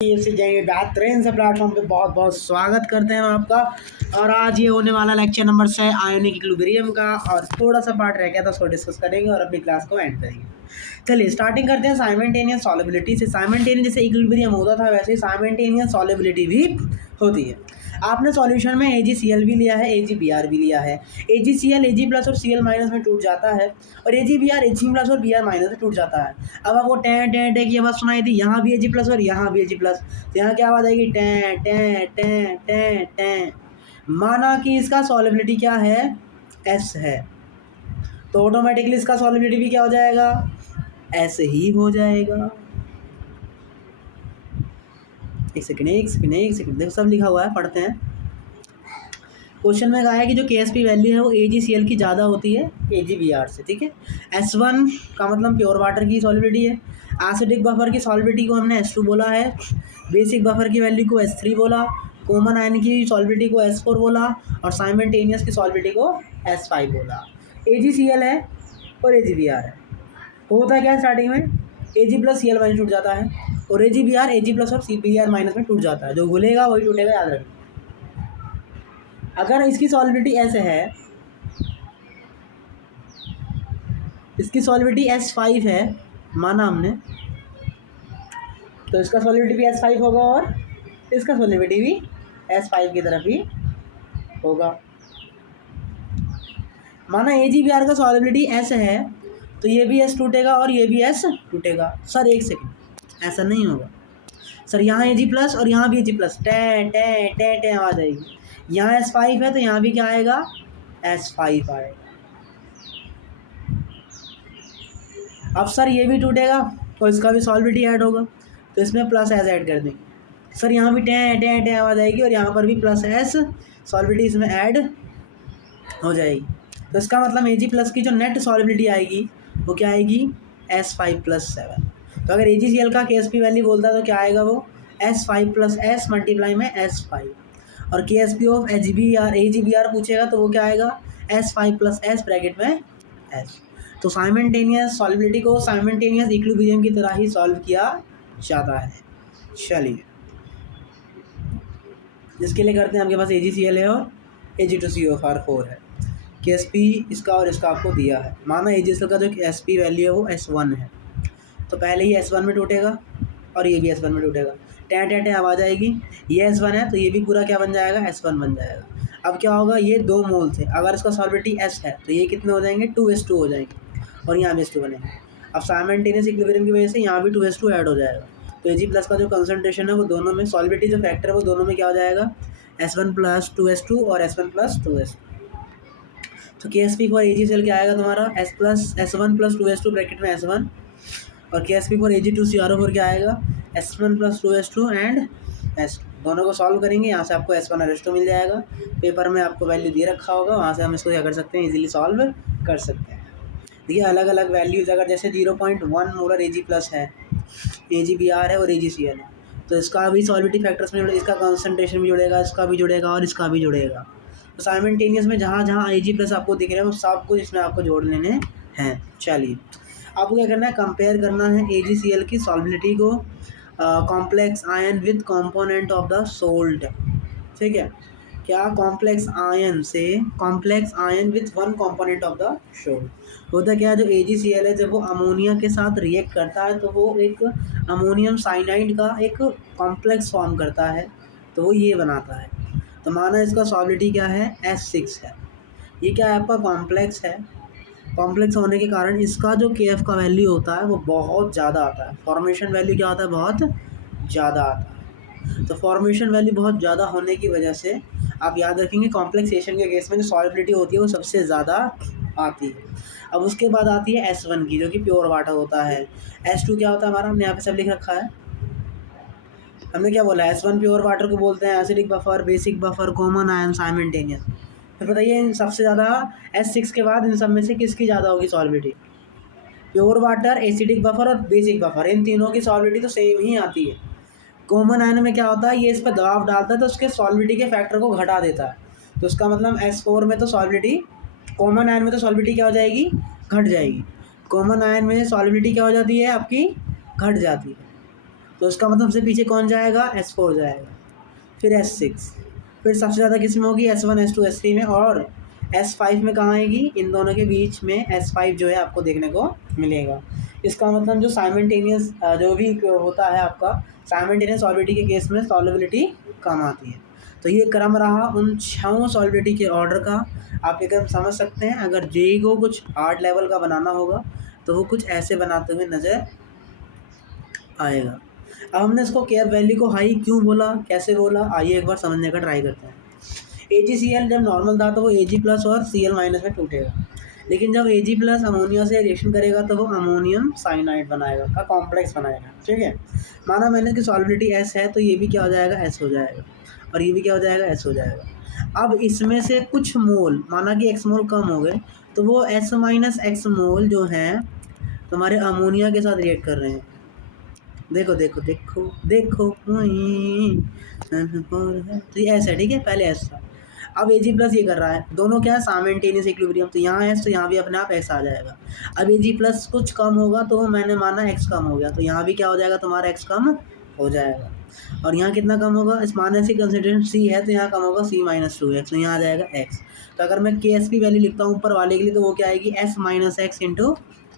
जाएंगे बेहतरीन से प्लेटफॉर्म पे बहुत बहुत स्वागत करते हैं आपका। और आज ये होने वाला लेक्चर नंबर 6 आयोनिक इक्विलिब्रियम का, और थोड़ा सा पार्ट रह गया था उसको डिस्कस करेंगे और अपनी क्लास को एंड करेंगे। चलिए स्टार्टिंग करते हैं साइमल्टेनियस सॉलिबिलिटी से। साइमल्टेनियस जैसे इक्विलिब्रियम होता था वैसे ही साइमल्टेनियस सॉलिबिलिटी भी होती है। आपने सॉल्यूशन में AgCl भी लिया है, AgBr भी लिया है। AgCl Ag प्लस और Cl माइनस में टूट जाता है, और AgBr Ag प्लस और Br माइनस में टूट जाता है। अब आपको टें टें टें की आवाज़ सुनाई थी, यहाँ भी Ag प्लस और यहाँ भी Ag प्लस, तो यहाँ क्या आवाज़ आएगी? टें टें टें टें टें। माना कि इसका सॉलिबिलिटी क्या है? S है, तो ऑटोमेटिकली इसका सॉलिबिलिटी भी क्या हो जाएगा? S ही हो जाएगा। एक सेकंड देखो सब लिखा हुआ है, पढ़ते हैं। क्वेश्चन में कहा है कि जो KSP वैल्यू है वो AgCl की ज़्यादा होती है AgBr से, ठीक है। S1 का मतलब प्योर वाटर की सॉलिबिलिटी है। एसिडिक बफर की सॉलिबिलिटी को हमने S2 बोला है, बेसिक बफर की वैल्यू को S3 बोला, कॉमन आयन की सॉलिबिलिटी को S4 बोला, और साइमल्टेनियस की सॉलिबिलिटी को S5 बोला। AgCl है और AgBr है। होता क्या है स्टार्टिंग में? Ag प्लस Cl माइनस टूट जाता है, और AgBr Ag प्लस और Cbr माइनस में टूट जाता है। जो घुलेगा वही टूटेगा, याद रखना। अगर इसकी सॉलिबिलिटी ऐसे है, इसकी सॉलिबिलिटी S5 है माना हमने, तो इसका सॉलिबिलिटी भी S5 होगा और इसका सॉलिबिलिटी भी S5 की तरफ ही होगा। माना AgBr का सॉलिबिलिटी S है, तो ये भी S टूटेगा और ये भी S टूटेगा। सर एक सेकंड, ऐसा नहीं होगा सर। यहाँ Ag प्लस और यहाँ भी Ag प्लस, टें टें टें टें आवाज़ आएगी। यहाँ S5 है तो यहाँ भी क्या आएगा? S5 आएगा। अब सर ये भी टूटेगा और इसका भी सॉलिबिलिटी ऐड होगा, तो इसमें प्लस S ऐड कर देंगे। सर यहाँ भी टें टें टें आवाज़ आएगी और यहाँ पर भी प्लस S सॉलिबिलिटी इसमें ऐड हो जाएगी। तो इसका मतलब Ag प्लस की जो नेट सॉलिबिलिटी आएगी वो क्या आएगी? S5 plus 7। तो अगर AgCl का KSP वैल्यू बोलता है तो क्या आएगा वो? S5 प्लस S मल्टीप्लाई में S5। और KSP ऑफ AgBr पूछेगा तो वो क्या आएगा? S5 प्लस S ब्रैकेट में S। तो साइमल्टेनियस सॉलिबिलिटी को साइमल्टेनियस इक्विलिब्रियम की तरह ही सॉल्व किया जाता है। चलिए जिसके लिए करते हैं, आपके पास AgCl है और Ag2CO4 है। KSP इसका और इसका आपको दिया है। माना AgCl का जो KSP वैल्यू है वो S1 है, तो पहले ही S1 में टूटेगा और ये भी S1 में टूटेगा। टें टें टें आवाज़ आएगी। ये S1 है तो ये भी पूरा क्या बन जाएगा? S1 बन जाएगा। अब क्या होगा? ये 2 मोल थे, अगर इसका सॉलिबिलिटी S है तो ये कितने हो जाएंगे? 2s2 हो जाएंगे, और यहाँ भी S2 बनेंगे। अब साइमल्टेनियस इक्विलिब्रियम की वजह से यहाँ भी 2s2 ऐड हो जाएगा, तो Ag प्लस का जो कंसनट्रेशन है वो दोनों में, सॉलिबिलिटी जो फैक्टर है वो दोनों में क्या हो जाएगा? S1 प्लस 2s2 और S1 प्लस 2s2। तो KSP फॉर AgCl क्या आएगा तुम्हारा? S1 प्लस 2s2 ब्रैकेट में S1, और KSP फॉर Ag2CO4 क्या आएगा? S1 plus 2s2 and S2। दोनों को सॉल्व करेंगे, यहाँ से आपको S1 और S2 मिल जाएगा। पेपर में आपको वैल्यू दे रखा होगा, वहाँ से हम इसको क्या कर सकते हैं? इजीली सॉल्व कर सकते हैं। देखिए अलग अलग वैल्यूज़, अगर जैसे 0.1 मोलर Ag प्लस है, AgBr है और AgCl है, तो इसका भी सॉलिबिलिटी फैक्टर्स में जुड़ेगा, इसका कंसनट्रेशन भी जुड़ेगा, इसका भी जुड़ेगा और इसका भी जुड़ेगा। तो साइमल्टेनियस में जहाँ जहाँ Ag प्लस आपको दिख रहे हैं वो सब कुछ इसमें आपको जोड़ लेने हैं। चलिए आपको क्या करना है? कंपेयर करना है AgCl की सॉलिबिलिटी को complex ion with component of the salt, ठीक है। क्या? कॉम्प्लेक्स आयन से complex ion with one component of the salt. होता क्या है? जो AgCl है जब वो अमोनिया के साथ रिएक्ट करता है तो वो एक अमोनियम साइनाइड का एक कॉम्प्लेक्स फॉर्म करता है, तो वो ये बनाता है। तो माना इसका सॉलिबिलिटी क्या है? S6 है। ये क्या है? आपका कॉम्प्लेक्स है। कॉम्प्लेक्स होने के कारण इसका जो KF का वैल्यू होता है वो बहुत ज़्यादा आता है। फॉर्मेशन वैल्यू क्या होता है? बहुत ज़्यादा आता है। तो फॉर्मेशन वैल्यू बहुत ज़्यादा होने की वजह से आप याद रखेंगे कॉम्प्लेक्सेशन के केस में जो सॉलिबिलिटी होती है वो सबसे ज़्यादा आती है। अब उसके बाद आती है S1 की, जो कि प्योर वाटर होता है। S2 क्या होता है हमारा? हमने यहाँ पे सब लिख रखा है। हमने क्या बोला? S1 प्योर वाटर को बोलते हैं acidic buffer, basic buffer, common ion, simultaneous. तो बताइए इन सबसे ज़्यादा S6 के बाद इन सब में से किसकी ज़्यादा होगी solubility? Pure water, acidic buffer और बेसिक बफर, इन तीनों की सॉलिबिलिटी तो सेम ही आती है। कॉमन आयन में क्या होता है? ये इस पर दबाव डालता है तो उसके सॉलिबिलिटी के फैक्टर को घटा देता है, तो उसका मतलब S4 में तो सॉलिबिलिटी, कॉमन आयन में तो सॉलिबिलिटी क्या हो जाएगी? घट जाएगी। कॉमन आयन में सॉलिबिलिटी क्या हो जाती है आपकी? घट जाती है। तो इसका मतलब सबसे पीछे कौन जाएगा, S4 जाएगा, फिर S6, फिर सबसे ज़्यादा किस में होगी, S1 S2 S3 में, और S5 में कहाँ आएगी, इन दोनों के बीच में S5 जो है आपको देखने को मिलेगा। इसका मतलब जो साइमल्टेनियस जो भी होता है आपका साइमल्टेनियस सॉल्विटी के केस में सॉल्वेबिलिटी कम आती है। तो ये क्रम रहा उन 6 सॉल्विटी के ऑर्डर का। आप एक समझ सकते हैं अगर जेई को कुछ हार्ड लेवल का बनाना होगा तो वो कुछ ऐसे बनाते हुए नज़र आएगा। अब हमने इसको केएफ वैल्यू को हाई क्यों बोला, कैसे बोला, आइए एक बार समझने का ट्राई करते हैं। AgCl जब नॉर्मल था तो वो Ag प्लस और Cl माइनस में टूटेगा, लेकिन जब Ag प्लस अमोनिया से रिएक्शन करेगा तो वो अमोनियम साइनाइड बनाएगा का कॉम्प्लेक्स बनाएगा। ठीक है, माना मैंने कि सॉल्बिलिटी S है तो ये भी क्या हो जाएगा, S हो जाएगा, और ये भी क्या हो जाएगा, S हो जाएगा। अब इसमें से कुछ मोल, माना कि x मोल कम हो गए, तो वो S माइनस एक्स मोल जो हैं तुम्हारे अमोनिया के साथ रिएक्ट कर रहे हैं। देखो देखो देखो देखो तो ये ऐसा है, ठीक है, पहले ऐसा था। अब Ag प्लस ये कर रहा है, दोनों क्या है, साइमल्टेनियस इक्विलिब्रियम, तो यहाँ S तो यहाँ भी अपने आप x आ जाएगा। अब Ag प्लस कुछ कम होगा तो मैंने माना x कम हो गया, तो यहाँ भी क्या हो जाएगा, तुम्हारा x कम हो जाएगा। और यहाँ कितना कम होगा, इस माइनस की कंसिडरेशन C है तो यहाँ कम होगा C माइनस 2x, तो यहाँ आ जाएगा x। तो अगर मैं KSP वैल्यू लिखता हूँ ऊपर वाले के लिए तो वो क्या आएगी, S minus x into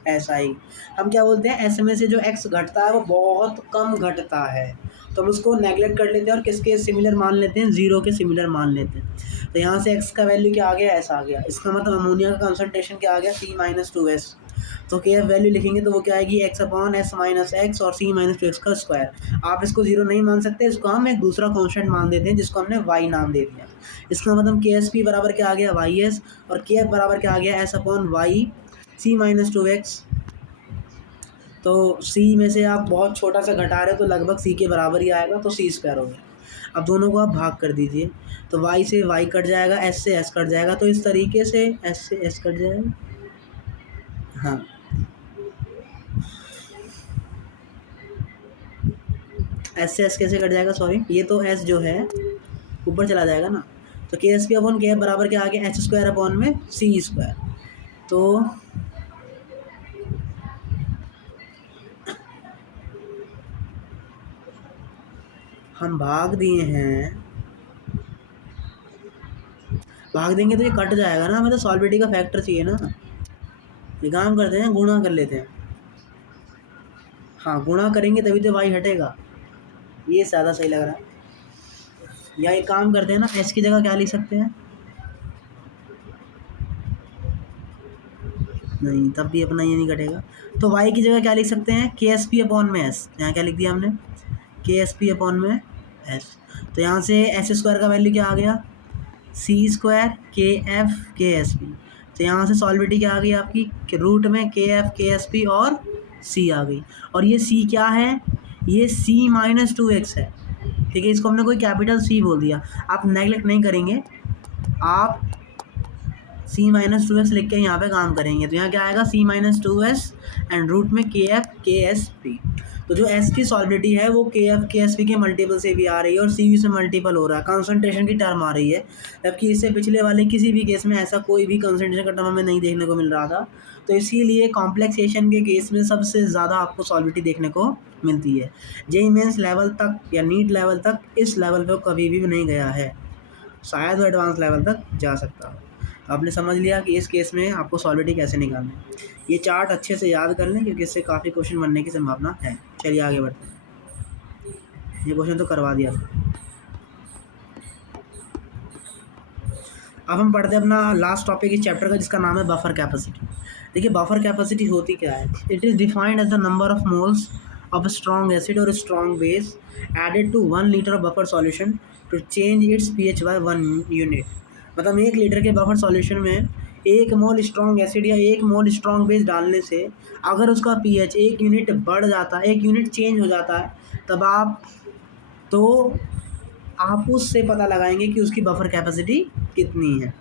S आएगी। हम क्या बोलते हैं, एस में से जो x घटता है वो बहुत कम घटता है, तो हम उसको नेगलेक्ट कर लेते हैं और किसके सिमिलर मान लेते हैं, 0 के सिमिलर मान लेते हैं। तो यहाँ से x का वैल्यू क्या आ गया, s आ गया। इसका मतलब अमोनिया का कंसंट्रेशन क्या आ गया, C माइनस 2s। तो के एफ वैल्यू लिखेंगे तो वो क्या आएगी, x upon S minus x और C माइनस 2x का स्क्वायर। आप इसको 0 नहीं मान सकते, इसको हम एक दूसरा कॉन्स्टेंट मान देते हैं जिसको हमने y नाम दे दिया। इसका मतलब KSP बराबर क्या आ गया, YS, और KF बराबर क्या आ गया, S upon Y C minus 2x। तो C में से आप बहुत छोटा सा घटा रहे हो तो लगभग C के बराबर ही आएगा, तो C स्क्वायर हो गया। अब दोनों को आप भाग कर दीजिए, तो y से y कट जाएगा, s से s कट जाएगा, तो इस तरीके से s से s कट जाएगा। हाँ, s से s कैसे कट जाएगा, सॉरी, ये तो s जो है ऊपर चला जाएगा ना, तो KSP अपॉन KF बराबर क्या आ गया, h स्क्वायर अपॉन में C स्क्वायर। तो हम भाग दिए हैं, भाग देंगे तो ये कट जाएगा ना, हमें तो सॉल्बिलिटी का फैक्टर चाहिए ना। ये काम करते हैं, गुणा कर लेते हैं। हाँ, गुणा करेंगे तभी तो y हटेगा, ये ज़्यादा सही लग रहा है। या एक काम करते हैं ना, s की जगह क्या लिख सकते हैं, नहीं तब भी अपना ये नहीं कटेगा, तो y की जगह क्या लिख सकते हैं, KSP अपॉन में s। यहाँ क्या लिख दिया हमने, KSP अपॉन में s। तो यहाँ से s स्क्वायर का वैल्यू क्या आ गया, C स्क्वायर KF KSP। तो यहाँ से सॉल्विटी क्या आ गई आपकी, रूट में KF KSP और C आ गई। और ये C क्या है, ये C माइनस 2x है, ठीक है। इसको हमने कोई कैपिटल C बोल दिया, आप नेगलेक्ट नहीं करेंगे, आप C माइनस 2x लिख के यहाँ पे काम करेंगे। तो यहाँ क्या आएगा, C minus 2s and root में KF KSP। तो जो S की सॉल्विटी है वो KF KSP के मल्टीपल से भी आ रही है और CV से मल्टीपल हो रहा है, कंसंट्रेशन की टर्म आ रही है, जबकि इससे पिछले वाले किसी भी केस में ऐसा कोई भी कंसंट्रेशन का टर्म हमें नहीं देखने को मिल रहा था। तो इसीलिए कॉम्प्लेक्सेशन के केस में सबसे ज़्यादा आपको सॉल्विटी देखने को मिलती है। जेईई मेंस लेवल तक या नीट लेवल तक इस लेवल पर कभी भी नहीं गया है, शायद वो एडवांस लेवल तक जा सकता है। आपने समझ लिया कि इस केस में आपको सॉल्विटी कैसे निकालना है। ये चार्ट अच्छे से याद कर लें क्योंकि इससे काफ़ी क्वेश्चन बनने की संभावना है। चलिए आगे बढ़ते हैं, ये क्वेश्चन तो करवा दिया था। अब हम पढ़ते हैं अपना लास्ट टॉपिक इस चैप्टर का जिसका नाम है बफर कैपेसिटी। देखिए बफर कैपेसिटी होती क्या है, it is defined as the number of moles of strong acid और strong base added to 1 litre of buffer solution to change its pH by 1 unit. मतलब 1 लीटर के बफर सॉल्यूशन में 1 मोल strong acid या 1 मोल strong base डालने से अगर उसका pH 1 unit बढ़ जाता है, 1 यूनिट चेंज हो जाता है, तब आप उससे पता लगाएंगे कि उसकी बफर कैपेसिटी कितनी है।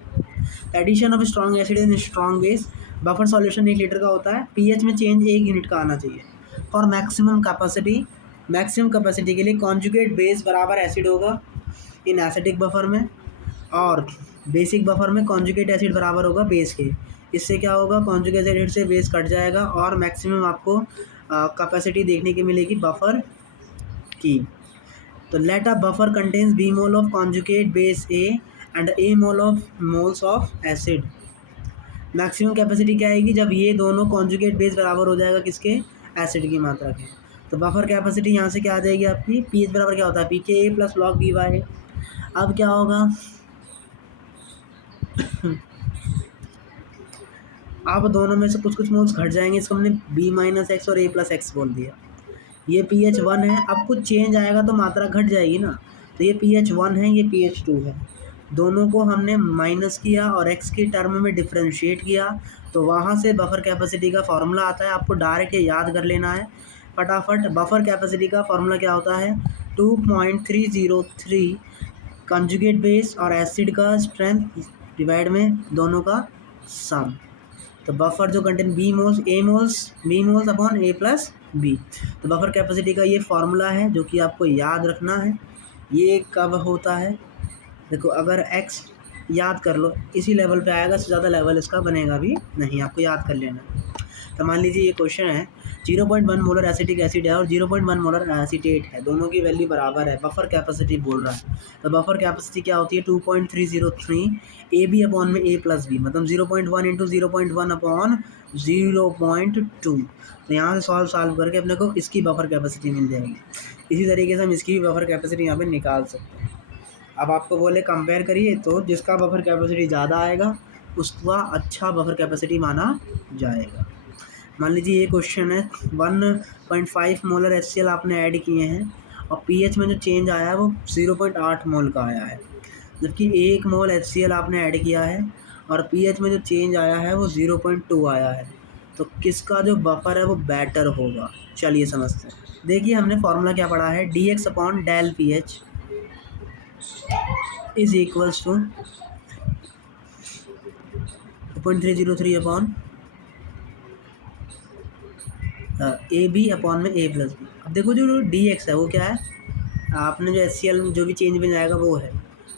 Addition of strong acid in strong base, buffer solution 1 litre का होता है, pH में चेंज 1 यूनिट का आना चाहिए। और मैक्सिमम कैपेसिटी के लिए कॉन्जुगेट बेस बराबर एसिड होगा इन एसिडिक बफर में, और बेसिक बफर में कॉन्जुगेट एसिड बराबर होगा बेस के। इससे क्या होगा, कॉन्जुगेट एसिड से बेस कट जाएगा और मैक्सिमम आपको कैपेसिटी देखने की मिलेगी बफर की। तो let a buffer contains B mole of conjugate base A and A moles of acid. Maximum capacity क्या आएगी जब ये दोनों कॉन्जुगेट बेस बराबर हो जाएगा किसके, एसिड की मात्रा के। तो बफर कैपेसिटी यहाँ से क्या आ जाएगी आपकी, पी एच बराबर क्या होता है, पी के ए प्लस लॉग बी वाई। अब क्या होगा अब दोनों में से कुछ कुछ मोल्स घट जाएंगे, इसको हमने बी माइनस एक्स और ए प्लस एक्स बोल दिया। ये पी एच 1 है, अब कुछ चेंज आएगा तो मात्रा घट जाएगी ना, तो ये पी एच 1 है, ये पी एच 2 है। दोनों को हमने माइनस किया और एक्स की टर्म में डिफ्रेंशिएट किया, तो वहाँ से बफर कैपेसिटी का फॉर्मूला आता है। आपको डायरेक्ट याद कर लेना है फटाफट। बफर कैपेसिटी का फॉर्मूला क्या होता है, 2.303 कंजुगेट बेस और एसिड का स्ट्रेंथ डिवाइड में दोनों का सम। तो बफर जो content B moles upon A plus B. तो बफर कैपेसिटी का ये फॉर्मूला है जो कि आपको याद रखना है। ये कब होता है, देखो अगर एक्स याद कर लो इसी लेवल पे आएगा, इससे ज़्यादा लेवल इसका बनेगा भी नहीं, आपको याद कर लेना। तो मान लीजिए ये क्वेश्चन है 0.1 मोलर एसिटिक एसिड है और 0.1 मोलर एसीटेट है, दोनों की वैल्यू बराबर है, बफर कैपेसिटी बोल रहा है। तो बफर कैपेसिटी क्या होती है 2.303 ए बी अपॉन में ए प्लस बी, मतलब 0.1 इंटू 0.1 अपॉन 0.2। तो यहाँ से सॉल्व करके अपने को इसकी बफर कैपेसिटी मिल जाएगी। इसी तरीके से हम इसकी भी बफर कैपेसिटी यहाँ पे निकाल सकते हैं। अब आपको बोले कंपेयर करिए, तो जिसका बफर कैपेसिटी ज़्यादा आएगा उसका अच्छा बफर कैपेसिटी माना जाएगा। मान लीजिए ये क्वेश्चन है 1.5 मोलर HCl आपने ऐड किए हैं और पीएच में जो चेंज आया है वो 0.8 मोल का आया है, जबकि 1 मोल HCl आपने ऐड किया है और पीएच में जो चेंज आया है वो 0.2 आया है। तो किसका जो बफर है वो बेटर होगा, चलिए समझते हैं। देखिए हमने फॉर्मूला क्या पढ़ा है, dx upon del P H is equals to 2.303 upon A B upon में ए प्लस बी। अब देखो जो डी एक्स है वो क्या है, आपने जो HCl जो भी चेंज में जाएगा वो है,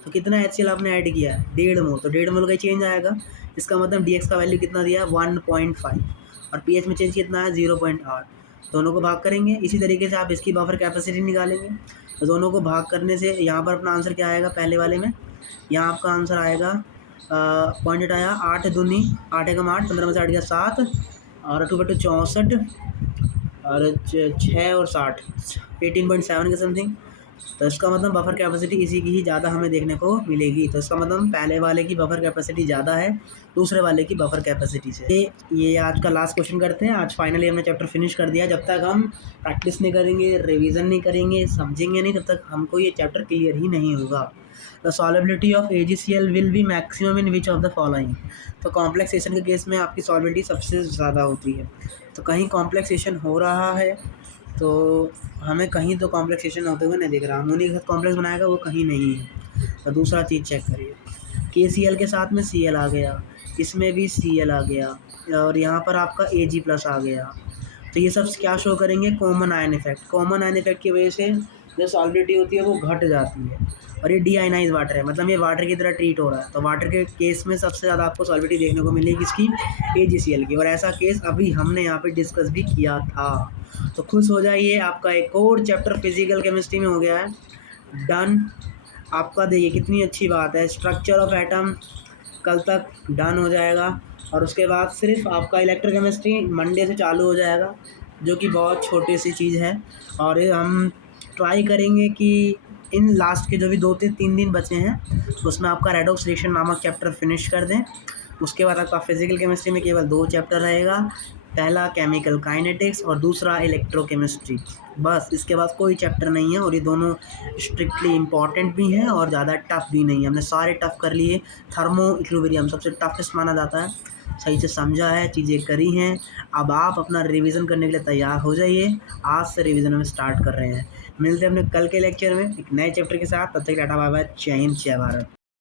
तो कितना HCl आपने ऐड किया है 1.5 मोल, तो 1.5 मोल का चेंज आएगा। इसका मतलब डी एक्स का वैल्यू कितना दिया है 1.5 और पी एच में चेंज कितना है 0.8। दोनों को भाग करेंगे, इसी तरीके से आप इसकी बफर कैपेसिटी निकालेंगे। तो दोनों को भाग करने से यहाँ पर अपना आंसर क्या आएगा, पहले वाले में यहाँ आपका आंसर आएगा पॉइंट आया 8 दूनी 8 एकम 8, 15 में से 8 गया 7 और 2/2 64 और 6 और 60 18.7 के समथिंग। तो इसका मतलब बफर कैपेसिटी इसी की ही ज़्यादा हमें देखने को मिलेगी। तो इसका मतलब पहले वाले की बफर कैपेसिटी ज़्यादा है दूसरे वाले की बफर कैपेसिटी से। ये आज का लास्ट क्वेश्चन करते हैं। आज फाइनली हमने चैप्टर फिनिश कर दिया। जब तक हम प्रैक्टिस नहीं करेंगे, रिवीजन नहीं करेंगे, समझेंगे नहीं, तब तक हमको ये चैप्टर क्लियर ही नहीं होगा। The solubility of AgCl will be maximum in which of the following. तो कॉम्प्लेक्सेशन के केस में आपकी सॉल्युबिलिटी सबसे ज़्यादा होती है। तो कहीं कॉम्प्लेक्सेशन हो रहा है तो हमें कहीं तो कॉम्प्लेक्सेशन होते हुए नहीं दिख रहा, अमोनिया के साथ कॉम्प्लेक्स बनाएगा वो कहीं नहीं है। तो दूसरा चीज़ चेक करिए, KCl के साथ में Cl आ गया, इसमें भी Cl आ गया और यहाँ पर आपका Ag+ आ गया। तो ये सब क्या शो करेंगे, common ion effect. Common ion effect की वजह से जो सॉल्युबिलिटी होती है वो घट जाती है और ये डीआयनाइज वाटर है, मतलब ये वाटर की तरह ट्रीट हो रहा है। तो वाटर के केस में सबसे ज़्यादा आपको सॉल्युबिलिटी देखने को मिलेगी किसकी, AgCl की। और ऐसा केस अभी हमने यहाँ पे डिस्कस भी किया था। तो खुश हो जाइए, आपका एक और चैप्टर फिजिकल केमिस्ट्री में हो गया है डन। आपका देखिए कितनी अच्छी बात है, स्ट्रक्चर ऑफ एटम कल तक डन हो जाएगा और उसके बाद सिर्फ आपका इलेक्ट्रोकेमिस्ट्री मंडे से चालू हो जाएगा, जो कि बहुत छोटी सी चीज़ है। और हम ट्राई करेंगे कि इन लास्ट के जो भी 2-3 दिन बचे हैं उसमें आपका रेडॉक्स रिएक्शन नामक चैप्टर फिनिश कर दें। उसके बाद आपका फिजिकल केमिस्ट्री में केवल 2 चैप्टर रहेगा, पहला केमिकल काइनेटिक्स और दूसरा इलेक्ट्रोकेमिस्ट्री। बस इसके बाद कोई चैप्टर नहीं है और ये दोनों स्ट्रिक्टली इम्पॉर्टेंट भी हैं और ज़्यादा टफ भी नहीं है। हमने सारे टफ कर लिए। थर्मो इक्विलिब्रियम सबसे टफेस्ट माना जाता है, सही से समझा है, चीज़ें करी हैं। अब आप अपना रिवीजन करने के लिए तैयार हो जाइए। आज से रिवीजन हम स्टार्ट कर रहे हैं। मिलते हैं अपने कल के लेक्चर में एक नए चैप्टर के साथ। तब तक टाटा बाय बाय, जय हिंद जय भारत।